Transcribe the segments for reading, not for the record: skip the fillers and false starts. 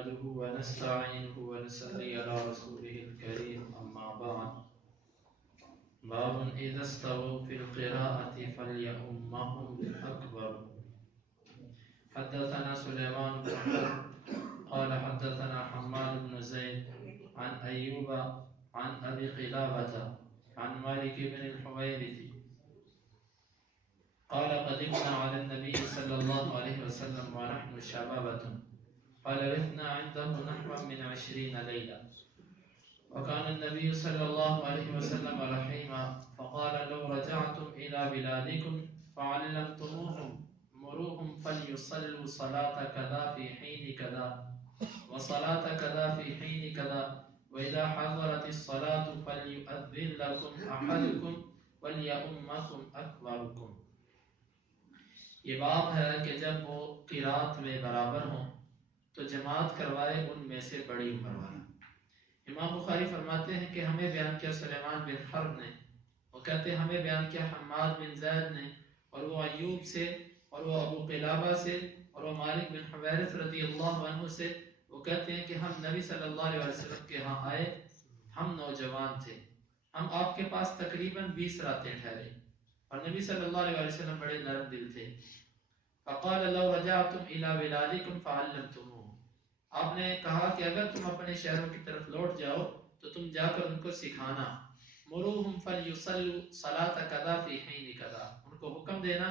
نحمده ونستعينه ونصلي على رسوله الكريم أما بعد باب إذا استووا في القراءة فليؤمهم الأكبر. حدثنا سليمان بن حرب قال حدثنا حماد بن زيد عن أيوب عن أبي قلابة عن مالك بن الحويرث قال قدمنا على النبي صلى الله عليه وسلم ونحن شبابة فلبثنا عنده نحو من 20 ليلة وكان النبي صلى الله عليه وسلم رحيما فقال لو رجعتم إلى بلادكم فعلمتموهم مروهم فليصلوا صلاة كذا في حين كذا وصلاة كذا في حين كذا وإذا حضرت الصلاة فليؤذن لكم أحدكم وليؤمكم أكبركم. یہ باب ہے کہ جب وہ قرات میں برابر ہوں تو جماعت کروائے ان میں سے بڑی عمر والا. امام بخاری فرماتے ہیں کہ ہمیں بیان کیا سلیمان بن حرب نے, وہ کہتے ہیں ہمیں بیان کیا حماد بن زید نے, اور وہ ایوب سے, اور وہ ابو قلابہ سے, اور وہ مالک بن حویرث رضی اللہ عنہ سے. وہ کہتے ہیں کہ ہم نبی صلی اللہ علیہ وسلم کے ہاں آئے, ہم نوجوان تھے, ہم آپ کے پاس تقریباً 20 راتیں ٹھہرے, اور نبی صلی اللہ علیہ وسلم بڑے نرم دل تھے. فقال لو رجعتم الى بلادكم فعلمتموه, آپ نے کہا کہ اگر تم اپنے شہروں کی طرف لوٹ جاؤ تو تم جا کر ان کو سکھانا. مروہم فلیصلوا صلاۃ کذا فی حین کذا, ان کو حکم دینا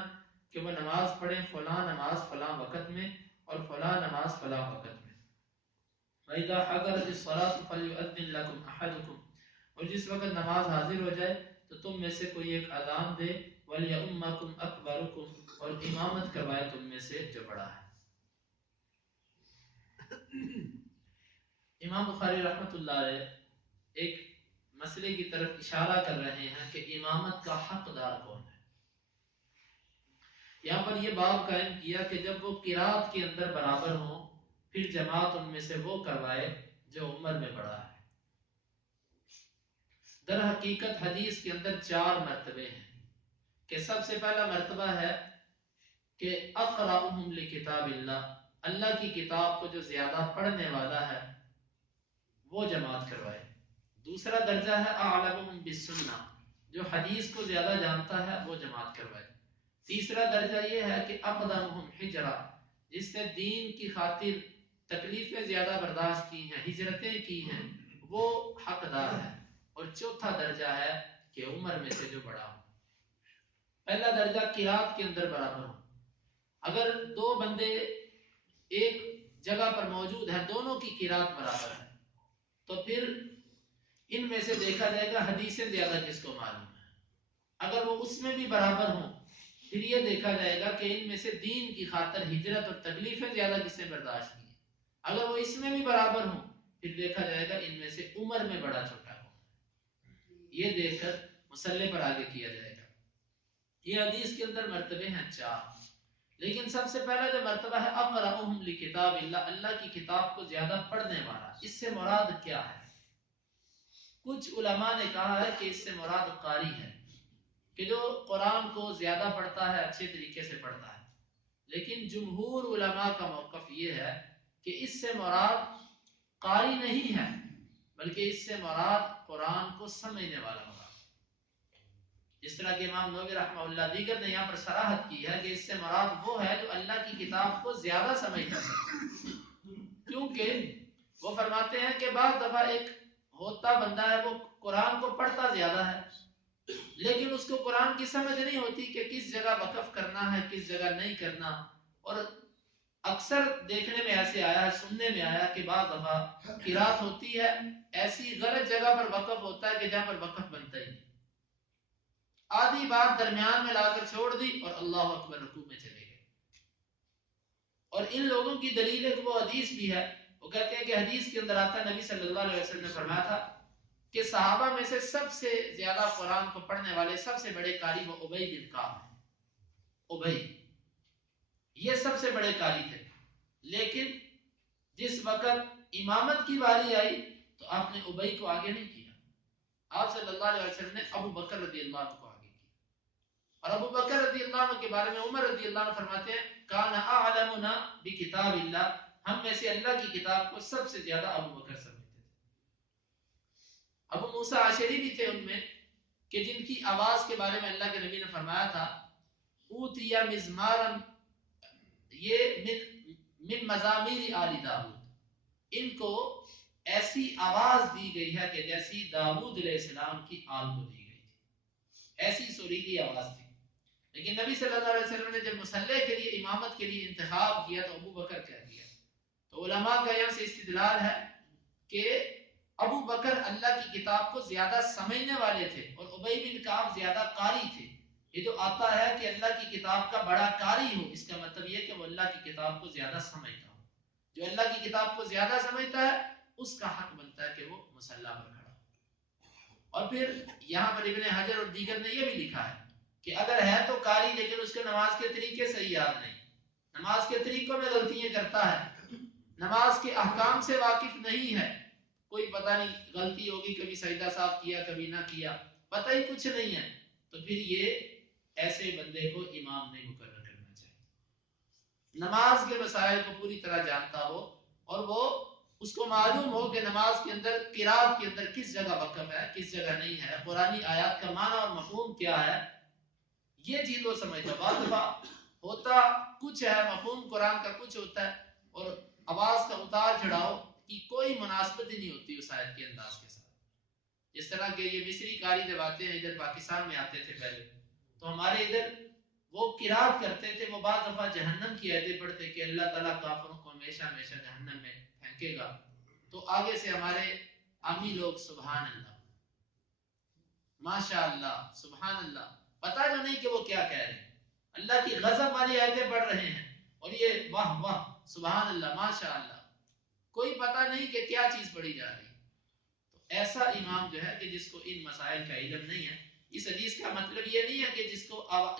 کہ وہ نماز پڑھیں فلاں نماز فلاں وقت میں اور فلاں نماز فلاں وقت میں. وَإِذَا حَضَرَتِ الصَّلَاةُ فَلْيُؤَذِّن لَكُمْ أَحَدُكُمْ, اور جس وقت نماز حاضر ہو جائے تو تم میں سے کوئی ایک اذان دے. وَلْيَؤُمَّكُمْ أَكْبَرُكُمْ, اور امامت کروائے تم میں سے جو بڑا ہے. امام بخاری رحمۃ اللہ علیہ ایک مسئلے کی طرف اشارہ کر رہے ہیں کہ امامت کا حقدار کون ہے. یہاں پر یہ باب قائم کیا کہ جب وہ قرات کے اندر برابر ہوں پھر جماعت ان میں سے وہ کروائے جو عمر میں بڑا ہے. در حقیقت حدیث کے اندر 4 مرتبے ہیں کہ سب سے پہلا مرتبہ ہے کہ اقرأہم لکتاب اللہ, اللہ کی کتاب کو جو زیادہ پڑھنے والا ہے وہ جماعت کروائے. دوسرا درجہ ہے اعلمہم بالسنہ, جو حدیث کو زیادہ جانتا ہے وہ جماعت کروائے. تیسرا درجہ یہ ہے کہ اقدمہم ہجرہ, جس نے دین کی خاطر تکلیفیں زیادہ برداشت کی ہیں, ہجرتیں کی ہیں, وہ حقدار ہے. اور چوتھا درجہ ہے کہ عمر میں سے جو بڑا ہو. پہلا درجہ قرات کے اندر برابر ہو. اگر 2 بندے ایک جگہ پر موجود ہیں, دونوں کی قرات برابر ہے, تو پھر ان میں سے دیکھا جائے گا حدیثیں زیادہ کس کو معلوم ہے. اگر وہ اس میں بھی برابر ہوں پھر یہ دیکھا جائے گا کہ ان میں سے دین کی خاطر ہجرت اور تکلیفیں زیادہ کس نے برداشت کی ہیں. اگر وہ اس میں بھی برابر ہوں پھر دیکھا جائے گا ان میں سے عمر میں بڑا چھوٹا ہو. یہ دیکھ کر مسئلے پر آگے کیا جائے گا. یہ حدیث کے اندر مرتبے ہیں 4, لیکن سب سے پہلا جو مرتبہ ہے اقرأہم لکتاب اللہ, اللہ کی کتاب کو زیادہ پڑھنے والا. اس سے مراد کیا ہے؟ کچھ علماء نے کہا ہے کہ اس سے مراد قاری ہے, کہ جو قرآن کو زیادہ پڑھتا ہے, اچھے طریقے سے پڑھتا ہے. لیکن جمہور علماء کا موقف یہ ہے کہ اس سے مراد قاری نہیں ہے, بلکہ اس سے مراد قرآن کو سمجھنے والا مراد. جس طرح کہ امام نووی رحمہ اللہ دیگر نے یہاں پر صراحت کی ہے کہ اس سے مراد وہ ہے جو اللہ کی کتاب کو زیادہ سمجھتا ہے. کیونکہ وہ فرماتے ہیں کہ بعض دفعہ ایک ہوتا بندہ ہے, وہ قرآن کو پڑھتا زیادہ ہے لیکن اس کو قرآن کی سمجھ نہیں ہوتی کہ کس جگہ وقف کرنا ہے, کس جگہ نہیں کرنا. اور اکثر دیکھنے میں ایسے آیا ہے, سننے میں آیا کہ بعض دفعہ قرات ہوتی ہے ایسی غلط جگہ پر وقف ہوتا ہے کہ جہاں پر وقف بنتا ہی نہیں. آدھی بات درمیان میں لا کر چھوڑ دی اور اللہ اکبر رکوع میں چلے گئے. اور ان لوگوں کی دلیل ایک وہ حدیث بھی ہے, وہ کہتے ہیں کہ حدیث کے اندر آتا ہے نبی صلی اللہ علیہ وسلم نے فرمایا تھا کہ صحابہ میں سے سب سے زیادہ قرآن کو پڑھنے والے سب سے بڑے قاری وہ ابی بن کعب ہیں. ابی یہ سب سے بڑے قاری تھے, لیکن جس وقت امامت کی باری آئی تو آپ نے ابی کو آگے نہیں کیا. آپ صلی اللہ علیہ وسلم نے ابو بکر رضی اللہ عنہ کو آگے کیا. اور ابو بکر رضی اللہ عنہ کے بارے میں عمر رضی اللہ عنہ فرماتے ہیں کان اعلمنا بکتاب اللہ, ہم میں سے اللہ کی کتاب کو سب سے زیادہ ابو بکر سمجھتے تھے. ابو موسیٰ عاشری بھی تھے ان میں کہ جن کی آواز کے بارے میں اللہ کے نبی نے فرمایا تھا اوتیا مزمارا، یہ من مزامیر آل داؤد، ان کو ایسی آواز دی گئی ہے کہ جیسی داؤد علیہ السلام کی آل کو دی گئی تھی، ایسی سریلی آواز تھی. لیکن نبی صلی اللہ علیہ وسلم نے جب مصلی کے لیے امامت کے لیے انتخاب کیا تو ابو بکر کہہ دیا. تو علماء کا یہاں سے استدلال ہے کہ ابو بکر اللہ کی کتاب کو زیادہ سمجھنے والے تھے اور ابی بن کعب زیادہ قاری تھے. یہ جو آتا ہے کہ اللہ کی کتاب کا بڑا قاری ہو، اس کا مطلب یہ کہ وہ اللہ کی کتاب کو زیادہ سمجھتا ہو. جو اللہ کی کتاب کو زیادہ سمجھتا ہے اس کا حق بنتا ہے کہ وہ مصلی پر کھڑا ہو. اور پھر یہاں پر ابن حجر اور دیگر نے یہ بھی لکھا ہے کہ اگر ہے تو قاری لیکن اس کے نماز کے طریقے صحیح یاد نہیں، نماز کے طریقوں میں غلطیاں کرتا ہے، نماز کے احکام سے واقف نہیں ہے، کوئی پتہ نہیں غلطی ہوگی، کبھی سجدہ صاحب کیا کبھی نہ کیا، پتہ ہی کچھ نہیں ہے، تو پھر یہ ایسے بندے کو امام نہیں مقرر کرنا چاہیے. نماز کے مسائل کو پوری طرح جانتا ہو اور وہ اس کو معلوم ہو کہ نماز کے اندر قرات کے اندر کس جگہ وقف ہے کس جگہ نہیں ہے، قرآنی آیات کا معنی اور مفہوم کیا ہے، یہ چیز وہ سمجھتا. بعض دفعہ ہوتا کچھ ہے، مفہوم قرآن کا کچھ ہوتا ہے اور آواز کا اتار چڑھاؤ کی کوئی مناسبت ہی نہیں ہوتی اس آیت کے انداز کے ساتھ. جس طرح کہ یہ مصری قاری جب آتے ہیں ادھر پاکستان میں آتے تھے پہلے، تو ہمارے ادھر وہ قرات کرتے تھے، وہ بعض دفعہ جہنم کی آیتیں پڑھتے کہ اللہ تعالیٰ کافروں کو ہمیشہ ہمیشہ جہنم میں پھینکے گا. تو آگے سے ہمارے عامی لوگ سبحان اللہ، ماشاء اللہ، سبحان اللہ، پتہ جو نہیں کہ وہ کیا کہہ رہے ہیں، اللہ کی غضب والی آیتیں پڑھ رہے ہیں اور یہ واہ واہ سبحان اللہ ماشاء اللہ، کوئی پتہ نہیں کہ کیا چیز پڑھی جا رہی. تو ایسا امام جو ہے کہ جس کو ان مسائل کا علم نہیں ہے، اس حدیث کا مطلب یہ نہیں ہے کہ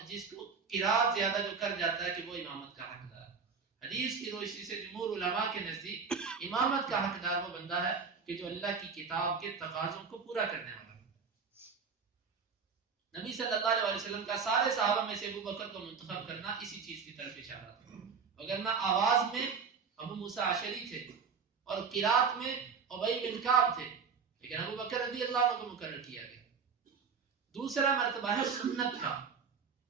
جس کو قرات زیادہ جو کر جاتا ہے کہ وہ امامت کا حقدار. حدیث کی روشنی سے جمہور علماء کے نزدیک امامت کا حقدار وہ بندہ ہے کہ جو اللہ کی کتاب کے تقاضوں کو پورا کرنے والا. نبی صلی اللہ علیہ وسلم کا سارے صحابہ میں سے ابو بکر کو منتخب کرنا اسی چیز کی طرف اشارہ تھا. وگرنہ آواز میں ابو موسیٰ عاشری تھے اور قرات میں ابی بن کعب تھے، لیکن ابو بکر رضی اللہ عنہ کو مقرر کیا گیا. دوسرا مرتبہ ہے سنت کا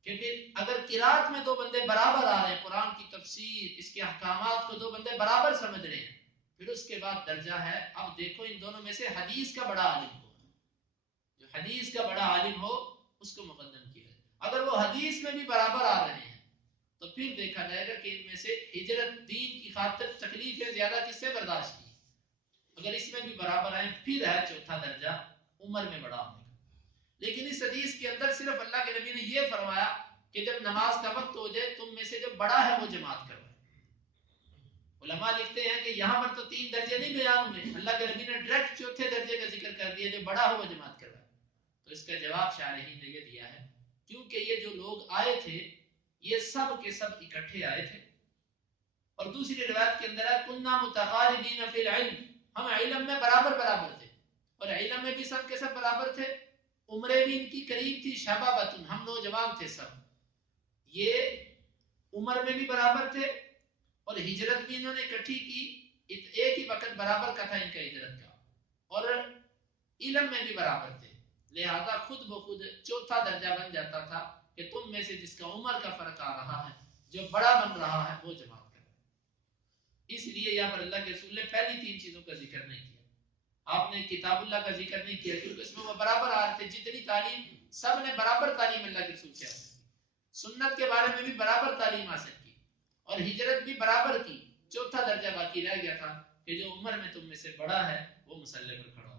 کہ پھر اگر قرات میں دو بندے برابر آ رہے ہیں، قرآن کی تفسیر اس کے احکامات کو دو بندے برابر سمجھ رہے ہیں، پھر اس کے بعد درجہ ہے اب دیکھو ان دونوں میں سے حدیث کا بڑا عالم ہو، جو حدیث کا بڑا عالم ہو اس کو مقدم کیا جائے. اگر وہ حدیث میں بھی برابر آ رہے ہیں تو پھر دیکھا جائے گا کہ ان میں سے ہجرت دین کی خاطر تکلیفیں زیادہ کس سے برداشت کی. اگر اس میں بھی برابر آئیں پھر ہے چوتھا درجہ عمر میں بڑا ہونے کا. لیکن اس حدیث کے اندر صرف اللہ کے نبی نے یہ فرمایا کہ جب نماز کا وقت ہو جائے تم میں سے جو بڑا ہے وہ جماعت کروائے. علماء لکھتے ہیں کہ یہاں پر تو 3 درجے نہیں بیان ہوئے، اللہ کے نبی نے ڈائریکٹ چوتھے درجے کا ذکر کر دیا، جو بڑا ہو وہ جماعت کروائے. تو اس کا جواب شارحین نے یہ دیا ہے کیونکہ یہ جو لوگ آئے تھے یہ سب کے سب اکٹھے آئے تھے. اور دوسری روایت کے اندر ہے کننا متقاربین فی العلم، ہم علم میں برابر برابر تھے، اور علم میں بھی سب کے سب برابر تھے، عمریں بھی ان کی قریب تھی، شبابتن ہم نوجوان تھے سب، یہ عمر میں بھی برابر تھے اور ہجرت بھی انہوں نے اکٹھی کی، ایک ہی وقت برابر کا تھا ان کا ہجرت کا، اور علم میں بھی برابر تھے. لہذا خود بخود چوتھا درجہ بن جاتا تھا کہ تم میں سے جس کا عمر کا فرق آ رہا ہے، جو بڑا بن رہا ہے وہ جماعت کرے. اس لیے یہاں پر اللہ کے رسول نے پہلی 3 چیزوں کا ذکر نہیں کیا. آپ نے کتاب اللہ کا ذکر نہیں کیا کیونکہ اس میں وہ برابر آ رہے تھے، جتنی تعلیم سب نے برابر تعلیم اللہ کے رسول سے حاصل کی، سنت کے بارے میں بھی برابر تعلیم حاصل کی اور ہجرت بھی برابر کی. چوتھا درجہ باقی رہ گیا تھا کہ جو عمر میں تم میں سے بڑا ہے وہ مصلی پر کھڑا ہو.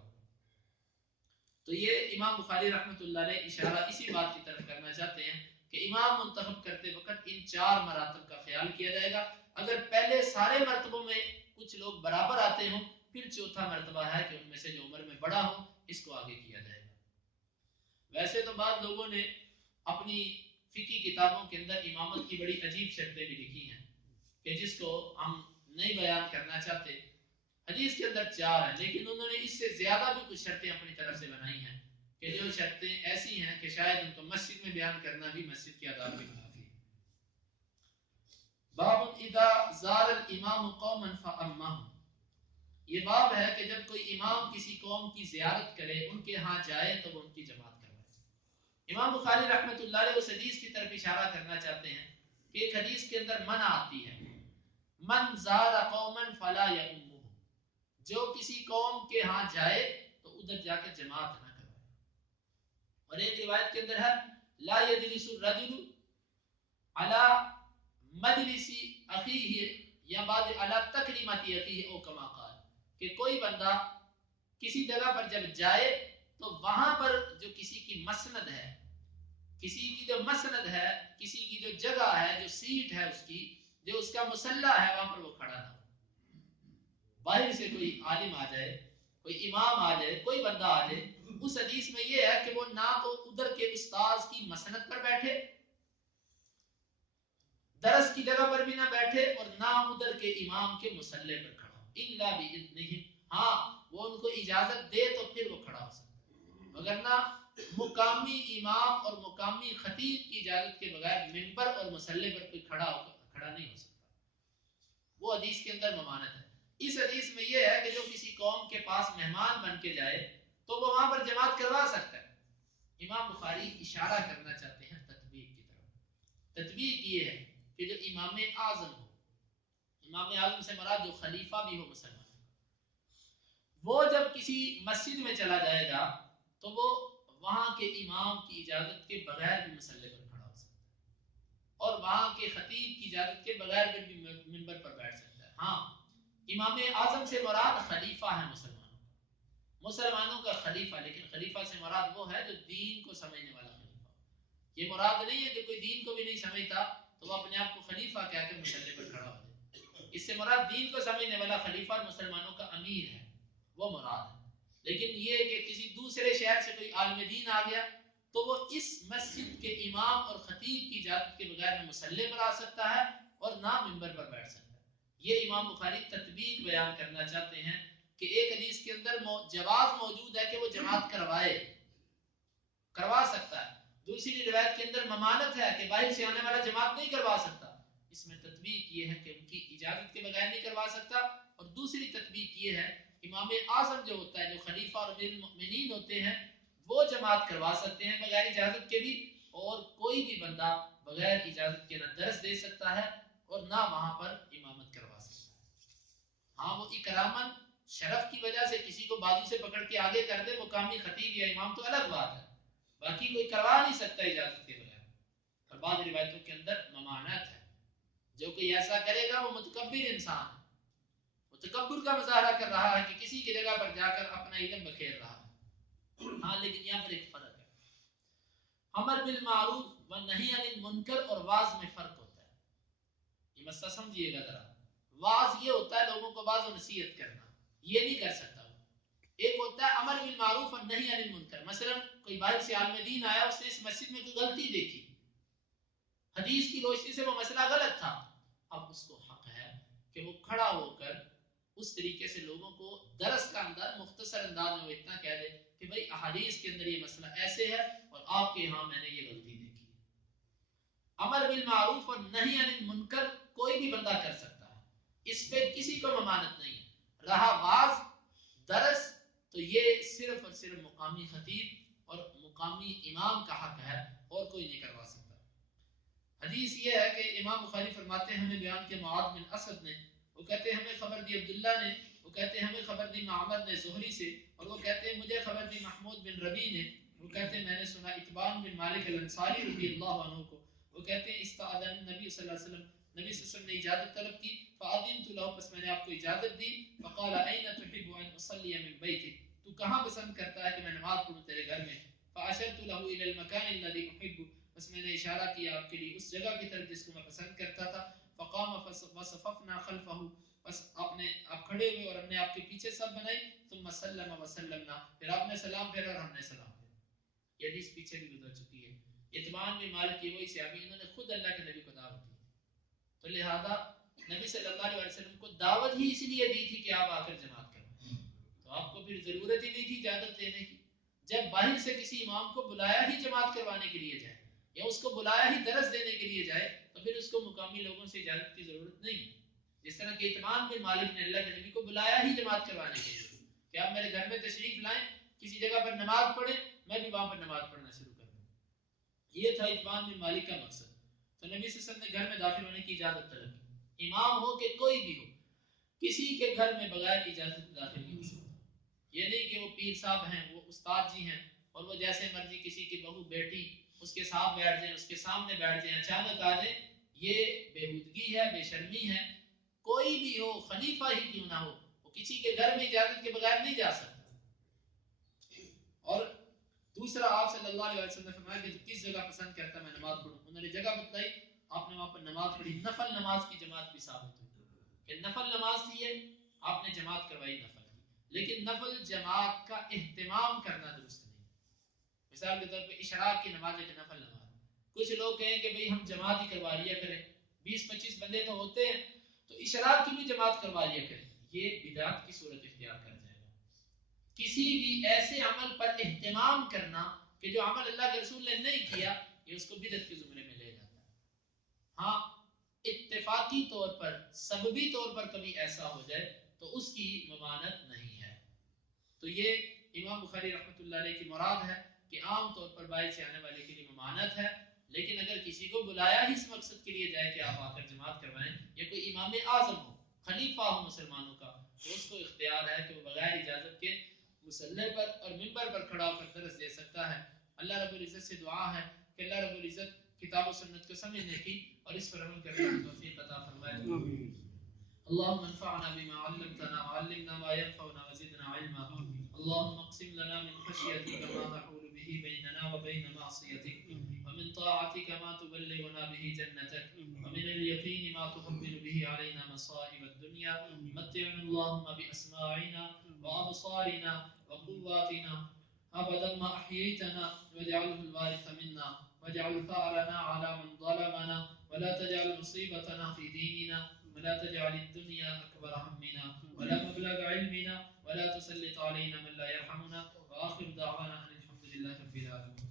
تو یہ امام بخاری رحمۃ اللہ علیہ اشارہ اسی بات کی طرف کرنا چاہتے ہیں کہ امام منتخب کرتے وقت ان 4 مراتب کا خیال کیا جائے گا. اگر پہلے سارے مرتبوں میں کچھ لوگ برابر آتے ہوں پھر چوتھا مرتبہ ہے کہ ان میں سے جو عمر میں بڑا ہو اس کو آگے کیا جائے گا. ویسے تو بعض لوگوں نے اپنی فقہی کتابوں کے اندر امامت کی بڑی عجیب شرطیں بھی لکھی ہیں کہ جس کو ہم نہیں بیان کرنا چاہتے. حدیث کے اندر 4 ہیں لیکن انہوں نے اس سے زیادہ بھی کچھ شرطیں اپنی طرف سے بنائی ہیں کہ جو شرطیں ایسی ہیں کہ شاید ان کو مسجد میں بیان کرنا بھی مسجد کے آداب کے خلاف ہے. باب اذا زار الامام قوما فامهم، یہ باب ہے کہ جب کوئی امام کسی قوم کی زیارت کرے، ان کے ہاں جائے تو وہ ان کی جماعت کروائے۔ امام بخاری رحمۃ اللہ علیہ اس حدیث کی طرف اشارہ کرنا چاہتے ہیں کہ ایک حدیث کے اندر منع آتی ہے، من زار قوما فلا یؤمهم، جو کسی قوم کے ہاں جائے تو ادھر جا کے جماعت نہ کروائے۔ اور ایک روایت کے اندر ہے لا یجلس الرجل علی مجلس اخیہ یا بعد علی تکریمت اخیہ او کما قال، کہ کوئی بندہ کسی جگہ پر جب جائے تو وہاں پر جو کسی کی مسند ہے، کسی کی جو مسند ہے، کسی کی جو جگہ ہے، جو سیٹ ہے اس کی، جو اس کا مصلی ہے، وہاں پر وہ کھڑا نہ ہو۔ باہر سے کوئی عالم آ جائے، کوئی امام آ جائے، کوئی بندہ آ جائے، اس حدیث میں یہ ہے کہ وہ نہ تو ادھر کے استاذ کی مسند پر بیٹھے، درس کی جگہ پر بھی نہ بیٹھے، اور نہ ادھر کے امام کے مصلی پر کھڑا ہو، الا باذنہم، ہاں وہ ان کو اجازت دے تو پھر وہ کھڑا ہو سکتا ہے، وگرنہ مقامی امام اور مقامی خطیب کی اجازت کے بغیر منبر اور مصلی پر کوئی کھڑا نہیں ہو سکتا۔ وہ حدیث کے اندر ممانعت ہے۔ اس حدیث میں یہ ہے کہ جو کسی قوم کے پاس مہمان بن کے جائے تو وہ وہاں پر جماعت کروا سکتا ہے۔ امام بخاری اشارہ کرنا چاہتے ہیں تطبیق کی طرف۔ تطبیق یہ ہے کہ جو امام اعظم ہو، امام اعظم سے مراد جو خلیفہ بھی ہو مسلمان، وہ جب کسی مسجد میں چلا جائے گا تو وہ وہاں کے امام کی اجازت کے بغیر بھی مصلی پر کھڑا ہو سکتا ہے، اور وہاں کے خطیب کی اجازت کے بغیر بھی منبر پر بیٹھ سکتا ہے۔ ہاں امام اعظم سے مراد خلیفہ ہے مسلمانوں کا خلیفہ، لیکن خلیفہ سے مراد وہ ہے جو دین کو سمجھنے والا خلیفہ۔ یہ مراد نہیں ہے کہ کوئی دین کو بھی نہیں سمجھتا تو وہ اپنے آپ کو خلیفہ کہہ کر مصلی پر کھڑا ہو جائے۔ اس سے مراد دین کو سمجھنے والا خلیفہ مسلمانوں کا امیر ہے، وہ مراد ہے۔ لیکن یہ کہ کسی دوسرے شہر سے کوئی عالم دین آ گیا تو وہ اس مسجد کے امام اور خطیب کی اجازت کے بغیر نہ مصلی پر آ سکتا ہے اور نہ منبر پر بیٹھ سکتا ہے۔ یہ امام بخاری تطبیق بیان کرنا چاہتے ہیں کہ ایک حدیث کے اندر جواز موجود ہے کہ وہ جماعت کروا سکتا ہے، دوسری روایت کے اندر ممانعت ہے کہ باہر سے آنے والا جماعت نہیں کروا سکتا۔ اس میں تطبیق یہ ہے کہ ان کی اجازت کے بغیر نہیں کروا سکتا، اور دوسری تطبیق یہ ہے امام اعظم جو ہوتا ہے، جو خلیفہ اور امیر المؤمنین ہوتے ہیں، وہ جماعت کروا سکتے ہیں بغیر اجازت کے بھی، اور کوئی بھی بندہ بغیر اجازت کے نہ درس دے سکتا ہے اور نہ وہاں پر امامت کروا سکتا ہے۔ ہاں وہ اکرامن شرف کی وجہ سے کسی کو بازو سے پکڑ کے آگے کر دے مقامی خطیب یا امام تو الگ بات ہے، باقی کوئی کروا نہیں سکتا اجازت کے بغیر۔ اور بعض روایتوں کے اندر ممانعت ہے، جو کوئی ایسا کرے گا وہ متکبر انسان ہے، تکبر کا مظاہرہ کر رہا ہے کہ کسی کی جگہ پر جا کر اپنا علم بکھیر رہا ہے۔ ہاں لیکن یہاں پر ایک فرق ہے، امر بالمعروف و نہی عن المنکر اور واز میں فرق ہوتا ہے۔ یہ مسئلہ سمجھیے گا ذرا۔ واز یہ ہوتا ہے لوگوں کو واز و نصیحت کرنا، یہ نہیں کر سکتا وہ۔ ایک ہوتا ہے امر بالمعروف اور نہی عن المنکر، مثلا کوئی باہر سے عالم دین آیا، اس نے اس مسجد میں کوئی غلطی دیکھی، حدیث کی روشنی سے وہ مسئلہ غلط تھا، اب اس کو حق ہے کہ وہ کھڑا ہو کر اس طریقے سے لوگوں کو درس کا انداز مختصر انداز میں وہ اتنا کہہ دے کہ بھئی احادیث کے اندر یہ مسئلہ ایسے ہے اور آپ کے ہاں میں نے یہ غلطی دیکھی۔ امر بالمعروف اور نہی عن المنکر کوئی بھی بندہ کر سکتا ہے، اس پہ کسی کو ممانعت نہیں ہے۔ رہا واز درس تو یہ صرف اور صرف مقامی خطیب اور مقامی امام کا حق ہے، اور کوئی نہیں کروا سکتا۔ حدیث یہ ہے کہ امام بخاری فرماتے ہیں ہمیں بیان کے معاذ بن اسد نے، وہ کہتے ہیں ہمیں خبر دی عبداللہ نے، وہ کہتے ہیں ہمیں خبر دی معمر نے زہری سے، اور وہ کہتے ہیں مجھے خبر دی محمود بن ربی نے، وہ کہتے ہیں میں نے سنا اتبان بن مالک الانصاری رضی اللہ عنہ کو، وہ کہتے ہیں استاذن نبی صلی اللہ علیہ وسلم، نبی صلی اللہ علیہ وسلم نے اجازت طلب کی، فاذنت له، پس میں نے آپ کو اجازت دی، فقال اين تحب ان اصلي من بيتك، تو کہاں پسند کرتا ہے کہ میں نماز پڑھوں تیرے گھر میں، فاشرت له الى المكان الذي احب، بس میں نے اشارہ کیا آپ کے لیے اس جگہ کی طرف جس کو میں پسند کرتا تھا، فقام وصففنا خلفه، بس آپ کھڑے ہوئے اور ہم نے آپ کے پیچھے سب بنائی، ثم سلم وسلمنا، پھر آپ نے سلام پھیرا اور ہم نے سلام پھیرا۔ یہ حدیث پیچھے بھی گزر چکی ہے۔ اتبان بن مالک کی وہی صحابی، انہوں نے خود اللہ کے نبی کو دعوت دی، تو لہذا نبی صلی اللہ علیہ وسلم کو دعوت ہی اس لیے دی تھی کہ آپ آ کر جماعت کریں، تو آپ کو پھر ضرورت ہی نہیں تھی اجازت دینے کی۔ جب باہر سے کسی امام کو بلایا ہی جماعت کروانے کے لیے جائے، یا اس کو بلایا ہی درس دینے کے لیے جائے، تو پھر اس کو مقامی لوگوں سے اجازت کی ضرورت نہیں ہے۔ جس طرح کہ اتمان بن مالک نے اللہ کے نبی کو بلایا ہی جماعت کروانے کے لیے کہ آپ میرے گھر میں تشریف لائیں، کسی جگہ پر نماز پڑھیں، میں بھی وہاں پر نماز پڑھنا شروع کر دوں. یہ تھا اتمان بن مالک کا مقصد. تو نبی صلی اللہ علیہ وسلم نے گھر میں داخل ہونے کی اجازت طلب کی. امام ہو کہ کوئی بھی ہو، کسی کے گھر میں بغیر اجازت داخل نہیں ہو سکتا. یہ نہیں کہ وہ پیر صاحب ہیں، وہ استاد جی ہیں اور وہ جیسے مرضی کسی کی بہو بیٹی اس کے ساتھ بیٹھ جائیں، اس کے سامنے بیٹھ جائیں، اچانک آ جائیں. یہ بےہودگی ہے، بے شرمی ہے. کوئی بھی ہو، خلیفہ ہی کیوں نہ ہو، وہ کسی کے گھر میں اجازت کے بغیر نہیں جا سکتا. اور دوسرا آپ صلی اللہ علیہ وسلم نے فرمایا کہ کس جگہ پسند کرتا ہے میں نماز پڑھوں. انہوں نے جگہ بتائی، آپ نے وہاں پر نماز پڑھی. نفل نماز کی جماعت بھی ثابت ہوئی کہ نفل نماز تھی، یہ آپ نے جماعت کروائی نفل کی. لیکن نفل جماعت کا اہتمام کرنا درست نہیں. مثال کے طور پہ اشراق کی نماز ایک نفل نماز. کچھ لوگ کہیں کہ بھئی ہم جماعت ہی کروا لیا کریں، 20-25 بندے تو ہوتے ہیں تو اشراق کی بھی جماعت کروا لیا کریں. یہ بدعت کی صورت اختیار کر جائے گا. کسی بھی ایسے عمل پر اہتمام کرنا کہ جو عمل اللہ کے رسول نے نہیں کیا، یہ اس کو بدعت کے زمرے میں لے جاتا ہے. ہاں اتفاقی طور پر، سببی طور پر کبھی ایسا ہو جائے تو اس کی ممانعت نہیں ہے. تو یہ امام بخاری رحمۃ اللہ علیہ کی مراد ہے کہ عام طور پر باہر سے آنے والے کے لیے ممانعت ہے. لیکن اگر کسی کو بلایا ہی اس مقصد کے لیے جائے کہ آپ آ کر جماعت کروائیں، یا کوئی امام اعظم ہو، خلیفہ ہو مسلمانوں کا، تو اس کو اختیار ہے کہ وہ بغیر اجازت کے مصلی پر اور ممبر پر کھڑا ہو کر درس دے سکتا ہے. اللہ رب العزت سے دعا ہے کہ اللہ رب العزت کتاب و سنت کو سمجھنے کی اور اس پر عمل کرنے کی توفیق عطا فرمائے. اللهم انفعنا بما علمتنا وعلمنا ما ينفعنا وزدنا علما. اللهم اقسم لنا من خشيتك ما تحول به بيننا وبين معصيتك، ومن طاعتك ما تبلغنا به جنتك، ومن اليقين ما تهون به علينا مصائب الدنيا. متعنا اللهم بأسماعنا وأبصارنا وقواتنا أبدا ما أحييتنا، واجعله الوارث منا، واجعل ثأرنا على من ظلمنا، ولا تجعل مصيبتنا في ديننا، ولا تجعل الدنيا أكبر همنا ولا مبلغ علمنا، ولا تسلط علينا من لا يرحمنا. وآخر دعوانا أن الحمد لله رب العالمين.